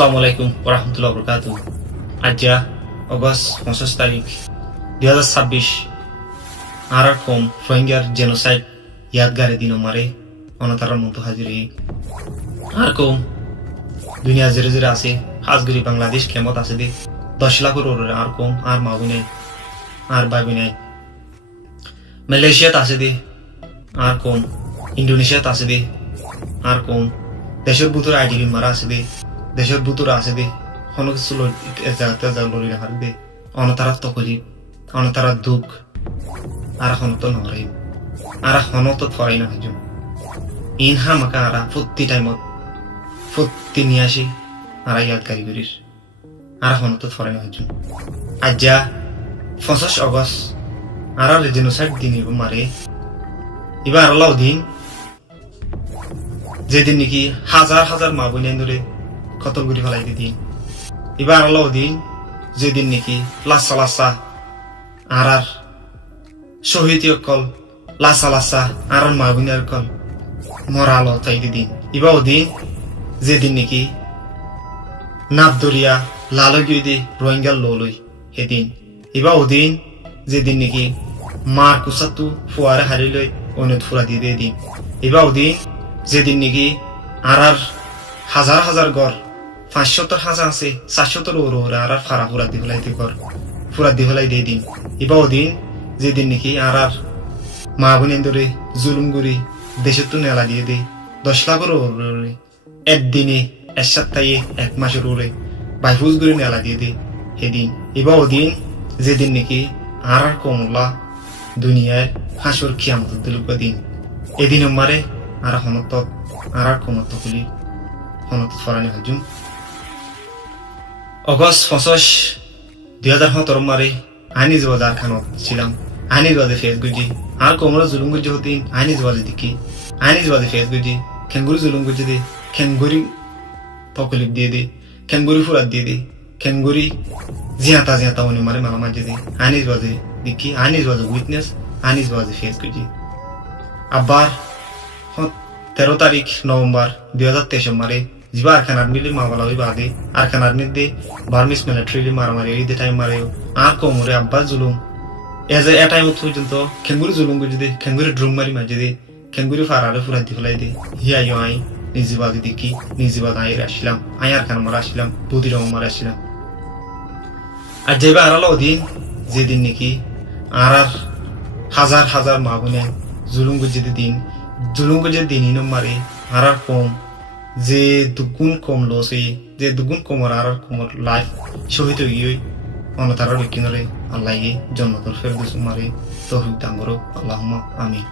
আসসালামু আলাইকুম ওরহমতুল্লাহ বরকাতুহ। আজ অগস্ট 25 তারিখ 2026 আর কম রোহিঙ্গার জেনোসাইড ইয়াদগারে দিন মারে অনতারার মতো হাজির আর কম দুনিয়া জেরে জেরে আছে হাজগরি বাংলাদেশ কেমত আছে দে 10 লাখের ওরে আর কম আর মাবু নাই আর বাবু নাই মালয়েশিয়াত আছে দে আর কম ইন্দোনেশিয়াত আছে দে আর কম দেশের ভিতরে আইডিবি মারা আছে দে দেশের ভিতরে আছে দে কোনো কিছু লড়ি রাখার দে অনতারার তকলি অনতারার দুঃখ আর এখন তো নরাই আর এখন তো ফরাই না হইজ ইন হামাকা আর প্রতি টাইমত প্রতি নিয়ে আসি আর ইয়াদগারি করিস আর এখন তো ফরাই না হইজ আজ 25 অগস্ট আর জেনোসাইড দিন মারে এবার আল্লাহ দিন যেদিন নাকি হাজার হাজার মা বোন ধরে কতল গুড়ি ফেলাই দিন এবার আল্লাহ দিন যেদিন নাকি লাসা লাসা আর শহীদ কল লাসা লাসা আর মা বোনের কল মরা আলো চাই দিন এবার দিন যেদিন নাকি নাপ দরিয়া লালগিয়ে দি রোহিঙ্গার লই সেদিন এবার দিন যেদিন নাকি মার কুসাতু ফুয়ারে হারি লই অনেক ফুরা দিয়ে দিয়ে দিন এবার দিন যেদিন নাকি আর হাজার হাজার গড় 500 হাজার আছে 700 ওর আর ফারা ফুরা দি ফেলাই ঘর ফুরা দি ফেলাই দিয়ে দিন এবার দিন যেদিন নাকি আর মা বোনের ধরে জুলুম করি দেশের তো নেলা দিয়ে দে 10 লাখের ওরে একদিনে এক সপ্তাহে এক মাসের ওরে বাইফুজ করে নেলা দিয়ে দে সেদিন এবার দিন যেদিন নাকি আর কমলা দুনিয়ায় হাসর খিয়ামত দিল দিন এদিন মারে আর হনত আর কমত খুলি হনত ফরানি হজুম অগস্ট 25 2017 মারে আনিজ বাজার খানত ছিলাম আনিজ বাজে ফেস গুজি আর কোমর জুলুম গুজি হতিন আনিজ বাজে দেখি আনিজ বাজে ফেস গুজি খেঙ্গুরি জুলুম গুজি দে খেঙ্গুরি তকলিফ দিয়ে দে খেঙ্গুরি ফুরাত দিয়ে দে খেঙ্গুরি জিয়াতা জিয়াতা উনি মারে মালা মাঝে দে আনিজ বাজে দেখি আনিজ বাজে উইটনেস আনিজ বাজে ফেস গুজি আবার 13 তারিখ নভেম্বর 2023 মারে জিবা আরখান আর্মিলি মামলা হই বাদে আরখান আর্মির দে বার্মিস মিলিটারি মারামারি এই টাইম মারে আর কোমরে আব্বাস জুলুম এজ এ টাইম পর্যন্ত খেঙ্গুরি জুলুম গুজি দে খেঙ্গুরি ড্রুম মারি মাঝে দে খেঙ্গুরি ফারারে ফুরা দি ফেলাই দে হিয়া ইয় আই নিজিবাদি দেখি নিজিবাদ আই আসলাম আই আরখান মারা আসলাম বুদির মারা আসলাম আর যেবা আরালো দিন যেদিন নাকি আর হাজার হাজার মা বোনে জুলুম গুজি দিন জুলুম গুজি দিন মারে আর কম যে দুগুণ কম লস হয়ে যে দুগুণ কমর আর কমর লাইফ শহীদ হয়ে গিয়ে অনতারা বিকিনরে আল্লাহ জন্নতর ফেরদৌস মারে তৌফিক দান করো আল্লাহুম্মা আমিন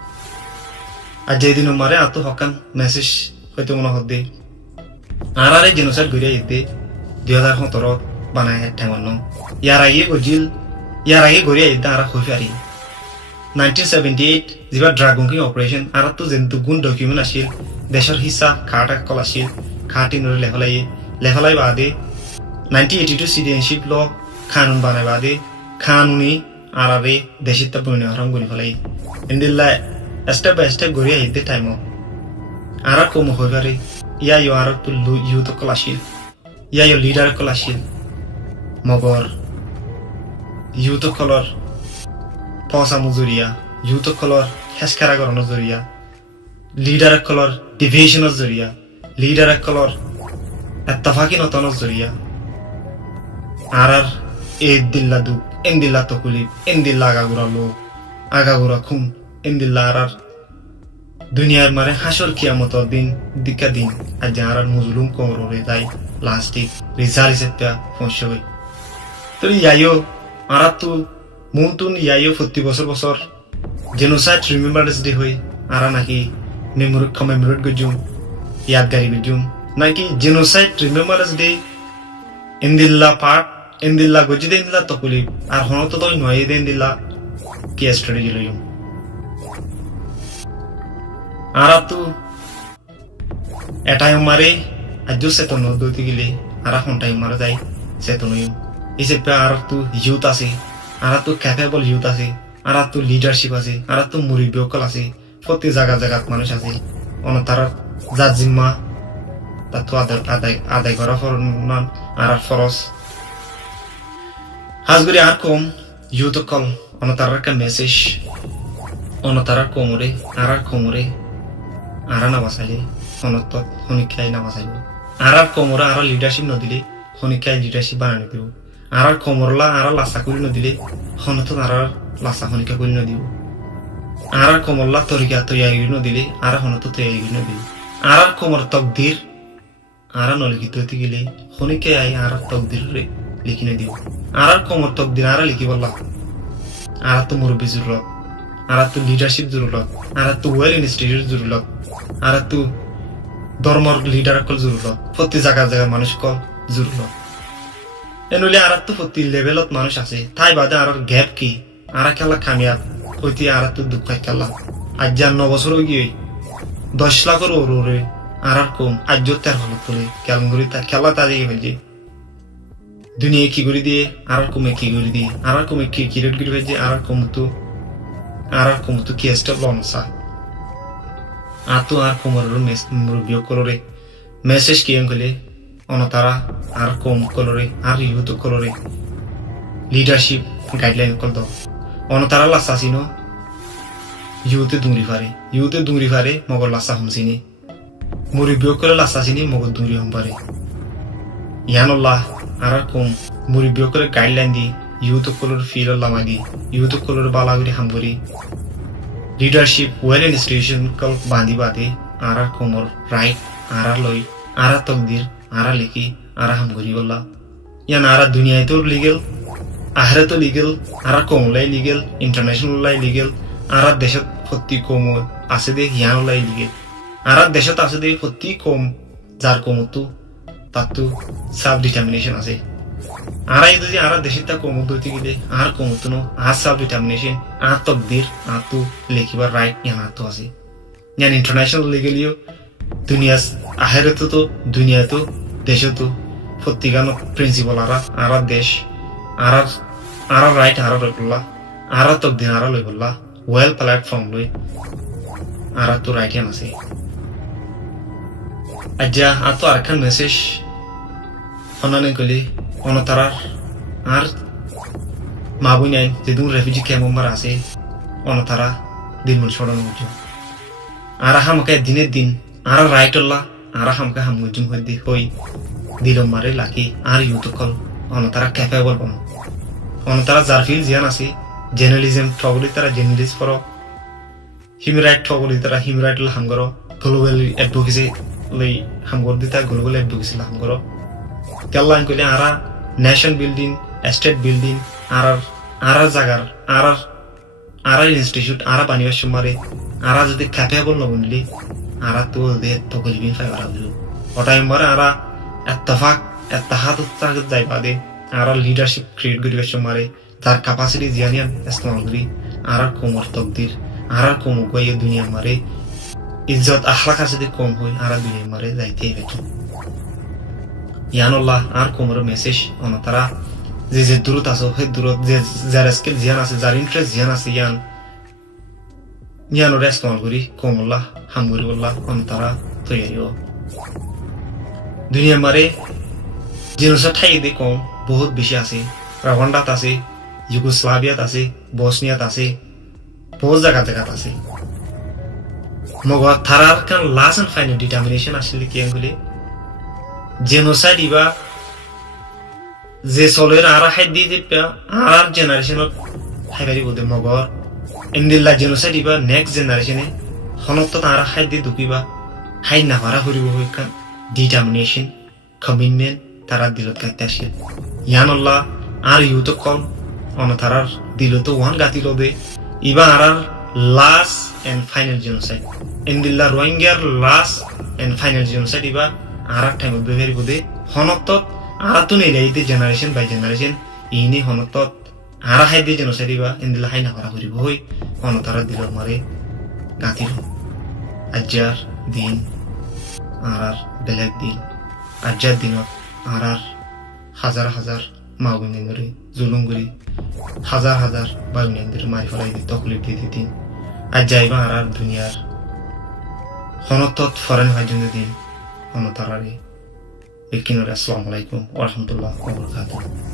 আর যেদিন মারে আত হকান মেসেজ হয়তো মনে হদ্দে আর জেনোসাইড ঘুরে ইদে 2017 বানায় টাইমার নো ইয়ার আগে ঘুরে ইদে আর হইফারি 1978 যেবা ড্রাগন কিং অপারেশন আর তো যেন দুগুণ ডকুমেন্ট আছিল দেশের হিসা খাটা কল আছিল খাটি নরে লেফালাই বাদে 1982 সিটিজেনশিপ ল কানুন বানাই বাদে কানুনি আরারে দেশিত বইনে হারাম গুনি ফেলাই ইন্দিল্লা স্টেপ বাই স্টেপ গড়িয়া ইদে টাইম আর কম হই পারে ইয়া ইউ আর তো ইউথ কল আছিল ইয়া ইউ লিডার কল আছিল মগর ইউথ কলর পয়সা মজুরিয়া ইউথ কলর হেসকারা করানোর জরিয়া লিডার কলর ডিভিশনের জরিয়া লিডার কলর এত্তাফাকি নতনের জরিয়া আর এ দিল্লা দুঃখ এন দিল্লা তকুলি এন দিল্লা আগাগুড়া খুন এন দিল্লা আর দুনিয়ার মারে হাসর কিয়ামতর দিন দিকা দিন আজ আর মুজলুম কোমরে যাই লাস্টিক রিজাল্ট হিসেবে পৌঁছে হই তো ইয়াইও আর তো মনতুন ইয়াইও প্রতি বছর জেনোসাইড রিমেম্বারেন্স ডে হই আর নাকি কমেমোরেট গজুম ইয়াদগারি গজুম নাকি জেনোসাইড রিমেম্বারেন্স ডে ইন্দিল্লা পার্ট ইন্দিল্লা গজি দে ইন্দিল্লা তকুলি আর হনত তো নয় দে ইন্দিল্লা কি স্ট্র্যাটেজি লইম আর তো এটাই মারে আজ সেতন দইতে গেলে আর এখন টাইম মারা যায় সেতন হিসেবে আর তো ইউথ আছে আর তো ক্যাপেবল ইউথ আছে আর তো লিডারশিপ আছে আর তো মুরব্বী অকল আছে প্রতি জায়গা মানুষ আছে অনতার যার জিম্মা তাতো আদায় করা ফরমান আর ফরজ হাজগুড়ি আর কম ইউতো কল অনতার একটা মেসেজ অনতারা কোমরে আর কোমরে আর না বাসাইলে অনত হনিকাই না বাসাইব আর কোমরে আর লিডারশিপ নদিলে হনিকাই লিডারশিপ বানানি দিব আর কোমরলা আর লাসা করি নদিলে হনত আর লাসা হনিকা করি নদিব আর কোমরলা তরিকা তৈরি নদিলে আর হনত তৈরি নদিব আর কোমর তকদির আর নলিখিত হতে গেলে হনিকাই আই আর তকদির লিখি নদিব আর কোমর তকদির আর লিখি বললা আর তো মুরব্বী জরুরত আর তো লিডারশিপ জরুরত আর তো ওয়েল ইনস্টিটিউট জরুরত আর তো ধর্মর লিডার কল জরুরত প্রতি জায়গা মানুষ কল জরুরত এনলে আর তো প্রতি লেভেলত মানুষ আছে তাই বাদে আর গ্যাপ কি আর খেলা কামিয়াব হইতে আর তো দুঃখ খেলা আজ যার 9 বছর গিয়ে 10 লাখের ওরে আর কম আজ 13 হল তোলে ক্যালগুড়ি তা খেলা তাদের হয়েছে দুনিয়া কি করে দিয়ে আর কমে কি করে দিয়ে আর কমে কি কিরেট করে হয়েছে আর কমতো কেসটা লনসা আতো আর কোমরের মুরব্বী কলরে মেসেজ কি কইলে অনতারা আর কম কলরে আর ইউতো কলরে লিডারশিপ গাইডলাইন কল দাও অনতারা লাসাসিনো ইউতে দুংরি ফারে মগর লাসা হুমসিনি মুরব্বী কলে লাসাসিনি মগর দুংরি হম পারে ইয়ানুল্লাহ আর কম মুরব্বী কলে গাইডলাইন দি ইউতো কলর ফিল লামা দি ইউতো কলর বালাগুড়ি হামগুড়ি লিডারশিপ ওয়েল ইনস্টিটিউশন কল বাঁধি বাদে আর কোমর রাইট আর লই আর তকদির আর লিখি আর হামগুড়ি বললা ইয়ান আর দুনিয়ায় তো লিগেল আহরে তো লিগেল আর কমলাই লিগেল ইন্টারন্যাশনাল লাই লিগেল আর দেশত প্রতি কম আছে দে ইয়ানলাই লিগেল আর দেশত আছে দে প্রতি কম যার কমতো তাতো সাব ডিটারমিনেশন আছে আর এই যদি আর দেশের তা কমত হইতে গেলে আর কমতো নো আর সাব ডিটারমিনেশন আর তকদির আর তো লেখিবার রাইট ইয়ান আর তো আছে ইয়ান ইন্টারন্যাশনাল লিগেলিও দুনিয়া আহেরে তো দুনিয়া তো দেশে তো প্রত্যেকানো প্রিন্সিপাল আর দেশ আর রাইট আর লই বললা আর তকদির আর লই বললা ওয়েল প্ল্যাটফর্ম লই আর তো রাইট ইয়ান আছে আজ্জা আর তো আরেকখান মেসেজ অনানে গলি অনতারার আর মাবুই নাই যেদিন রেফিউজি ক্যাম্প আছে অনতারা দিনমন ছড়ানো হচ্ছে আর হামকে দিনের দিন আর রাইটল্লা আর হামকে হামগুজুম হই দিলম মারে লাকি আর ইউতো কল অনতারা ক্যাপেবল বন অনতারা জারফিল জিয়ান আছে জেনারেলিজম ঠগলি তারা জেনারেলিস্ট করো হিউম্যান রাইট ঠগলি তারা হিউম্যান রাইট হামগর গ্লোবাল অ্যাডভোকেসি লই হামগর দিতা গ্লোবাল অ্যাডভোকেসি হামগর কেল্লান কইলে আরা নেশন বিল্ডিং স্টেট বিল্ডিং আর জাগার আর ইনস্টিটিউট আর বানিবার সময় আর যদি ক্যাপেবল নবনলি আর তো দে তকলিবিন ফাইবার হইল ওটাই মরে আর এত্তাহাদ যাইবা দে আর লিডারশিপ ক্রিয়েট করিবার সময় তার ক্যাপাসিটি জিয়ানিয়ান ইস্তেমাল করি আর কোমর তকদির আর কম গিয়ে দুনিয়া মারে ইজ্জত আখলাক আছে কম হই আর দুনিয়া মারে যাইতে বেকি ইয়ানুল্লাহ আর কোমর মেসেজ অনতারা যে দূরত আছে সেই দূরত যে যার স্কিল জিয়ান আছে যার ইন্টারেস্ট জিয়ান আছে ইয়ানোর ইস্তেমাল করি কমল্লাহ হামগুরি বললাহ অনতারা তৈরিও দুনিয়া মারে জিনিসটা ঠাই দিয়ে কম বহুত বেশি আছে রাওয়ান্ডাত আছে ইউগোস্লাভিয়াত আছে বসনিয়াত আছে বহুত জায়গাত আছে মগর থারার কান লাস্ট এন্ড ফাইনাল ডিটারমিনেশন আসলে কি আঙ্গুলি জেনোসাইড ইবা যে চলের আর হাই দিয়ে দিবে আর জেনারেশনত হাইবারি বদে মগর ইন্দিল্লা জেনোসাইড ইবা নেক্সট জেনারেশনে হনত আর হাই দিয়ে দুকিবা হাই না পারা করিব হইকান ডিটারমিনেশন কমিটমেন্ট তারা দিলত কাইতে আসে ইয়ানুল্লাহ আর ইউতো কল অনতারার দিল তো ওয়ান গাতিল দে ইবা আর লাস্ট এন্ড ফাইনাল জেনোসাইড ইন্দিল্লা রোহিঙ্গার লাস্ট এন্ড ফাইনাল জেনোসাইড ইবা আর টাইম বেভেরি বদে হনত আর তো নেই লাইতে জেনারেশন বাই জেনারেশন ইনি হনত আর হাই দিয়ে জেনোসাইড ইবা ইন্দিল্লা হাই না পারা করিব হই অনতারা দিল মারে গাতিল আজ্জার দিন আর বেলেগ দিন আজ্জার দিনত আর হাজার হাজার মা বোনেরে জুলুম করি হাজার হাজার ভাই বোনেদের মারি ফেলাই দিত তকলিফ দিয়ে দিতেন আজ যাইবা আর দুনিয়ার হনত ফরেন ভাইজন দিন অনতারারে বিকিনরে আসসালামু আলাইকুম ওয়া রাহমাতুল্লাহি ওয়া বারাকাতুহু